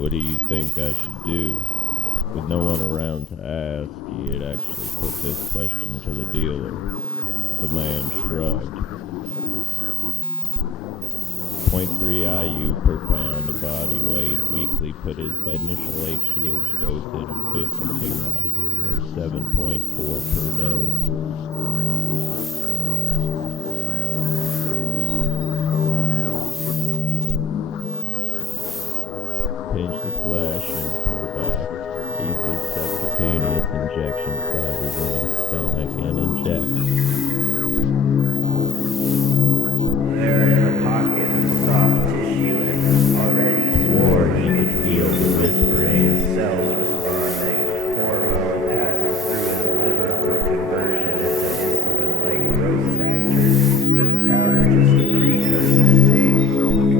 What do you think I should do? With no one around to ask, he had actually put this question to the dealer. The man shrugged. 0.3 IU per pound of body weight weekly put his initial HGH dosage of 52 IU, or 7.4 per day. Pinch the flesh and pull back. Easy subcutaneous injection site is in his stomach and inject. There in a pocket of soft tissue and already swore he could feel the whispering. His cells responding. Hormone passes through his liver for conversion into insulin-like growth factors. This powder just a precursor state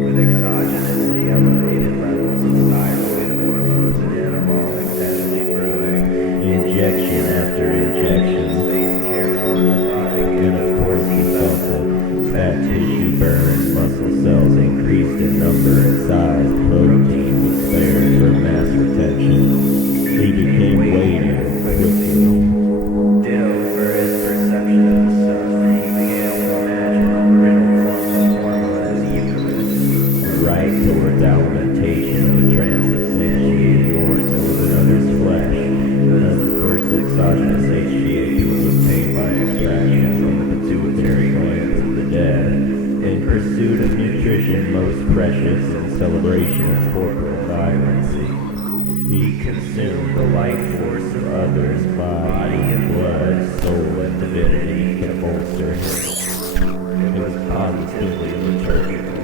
with exogenously elevated levels of thyroid hormones and anabolic steadily brewing. Injection after injection, spaced careful and methodic, and of course he felt it. Fat tissue burned, muscle cells increased in number and size, protein was spared for mass retention. He became weightier quickly. Ditto for his perception of the stuff, and he began to imagine a brittle form of hormone as Eucharist, right towards alimentation of a transubstantiated morsel of another's flesh. As the first exogenous HGH was obtained by extraction from the pituitary glands of the dead, in pursuit of nutrition most precious in celebration of corporal vibrancy. He consumed the life force of others, body and blood, soul and divinity to bolster him. It was positively liturgical,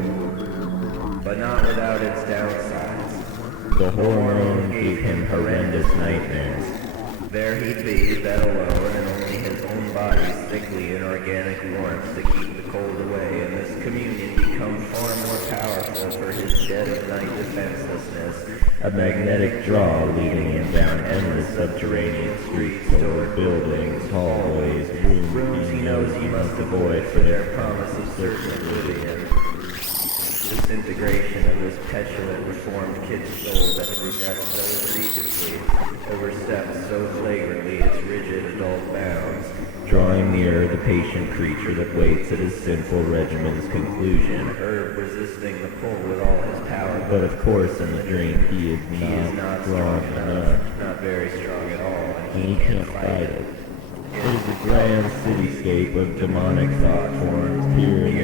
but not without its downsides. The hormone gave him horrendous nightmares. There he'd be, bed alone, and only his own body's thickly inorganic warmth to keep the cold away, and this communion become far more powerful for his dead of night defenselessness, a magnetic draw leading him down endless subterranean streets, toward buildings, hallways, rooms he knows he must avoid for their promise of certain oblivion. Disintegration of this petulant reformed kid's soul that regrets so egregiously, oversteps so flagrantly its rigid adult bounds, drawing nearer the patient creature that waits at his sinful regimen's conclusion, herb resisting the pull with all his power. But of course in the dream he is not strong enough, not very strong at all, and he can't fight it. It is a grand cityscape of demonic thought forms, peering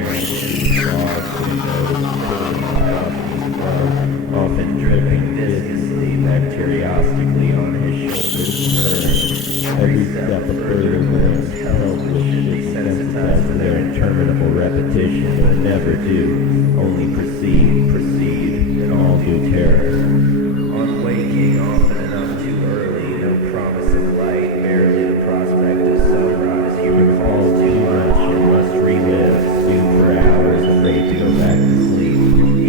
often dripping viscously, bacteriostically on his shoulders, every step a further glimpse, helplessly sensitized to their interminable repetition, but never do, only proceed, and all do terror. On waking, often enough too early, no promise of light, barely the prospect of sunrise, he recalls too much and must relive, stew for hours, afraid to go back to sleep.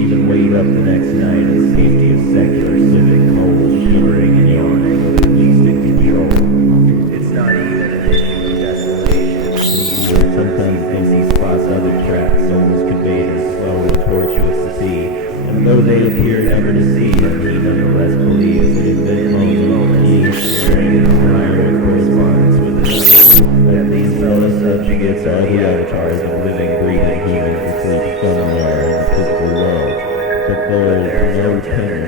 Even wait up the next night in safety of secular civic cold, shivering and yawning, but at least in control. It's not even an issue of desolation. Sometimes thinks he spots other trapped souls conveyed as slow and tortuous to see, and though they appear never to see him, he nonetheless believes that in these moments he is sharing in a higher correspondence with another, that these fellow subjugates are the avatars of living, breathing humans asleep somewhere in the physical world, but there is no tenor